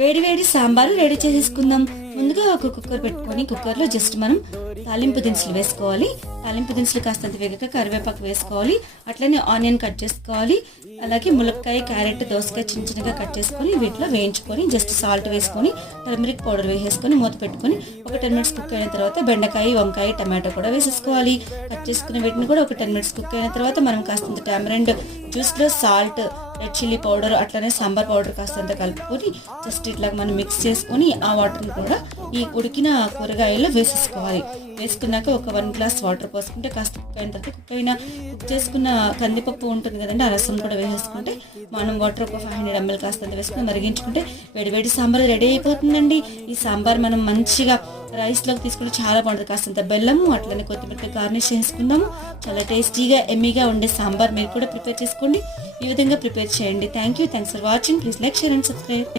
వేడి వేడి సాంబారు రెడీ చేసేసుకుందాం. ముందుగా ఒక కుక్కర్ పెట్టుకొని కుక్కర్లో జస్ట్ మనం తాలింపు దినుసులు వేసుకోవాలి. తాలింపు దినుసులు కాస్తంత వేగక కరివేపాకు వేసుకోవాలి. అట్లనే ఆనియన్ కట్ చేసుకోవాలి. అలాగే ములక్కాయ, క్యారెట్, దోసకాయ చిన్న చిన్నగా కట్ చేసుకొని వీటిలో వేయించుకొని జస్ట్ సాల్ట్ వేసుకొని టర్మరిక్ పౌడర్ వేసేసుకొని మూత పెట్టుకొని ఒక 10 మినిట్స్ కుక్ అయిన తర్వాత బెండకాయ, వంకాయ, టమాటో కూడా వేసేసుకోవాలి. కట్ చేసుకున్న వీటిని కూడా ఒక 10 మినిట్స్ కుక్ అయిన తర్వాత మనం కాస్తంత టామరెండ్ జ్యూస్లో సాల్ట్, రెడ్ చిల్లీ పౌడర్, అట్లనే సాంబార్ పౌడర్ కాస్తంత కలుపుకొని జస్ట్ ఇట్లా మనం మిక్స్ చేసుకొని ఆ వాటర్ని కూడా ఈ ఉడికిన కూరగాయల్లో వేసేసుకోవాలి. వేసుకున్నాక ఒక 1 గ్లాస్ వాటర్ పోసుకుంటే కాస్త కుక్ అయిన తర్వాత కుక్ చేసుకున్న కందిపప్పు ఉంటుంది కదండి, ఆ రసం కూడా వేసేసుకుంటే మనం వాటర్ ఒక 500 ml కాస్తంత వేసుకొని మరిగించుకుంటే వేడివేడి సాంబార్ రెడీ అయిపోతుందండి. ఈ సాంబార్ మనం మంచిగా రైస్లోకి తీసుకుంటే చాలా బాగుంటుంది. కాస్తంత బెల్లము అట్లనే కొత్తిమీర గార్నిష్ చేసుకుందాము. చాలా టేస్టీగా ఎమ్మీగా ఉండే సాంబార్ మీరు కూడా ప్రిపేర్ చేసుకోండి. ఈ విధంగా ప్రిపేర్ చేయండి. Thanks for watching. Please like, share and subscribe.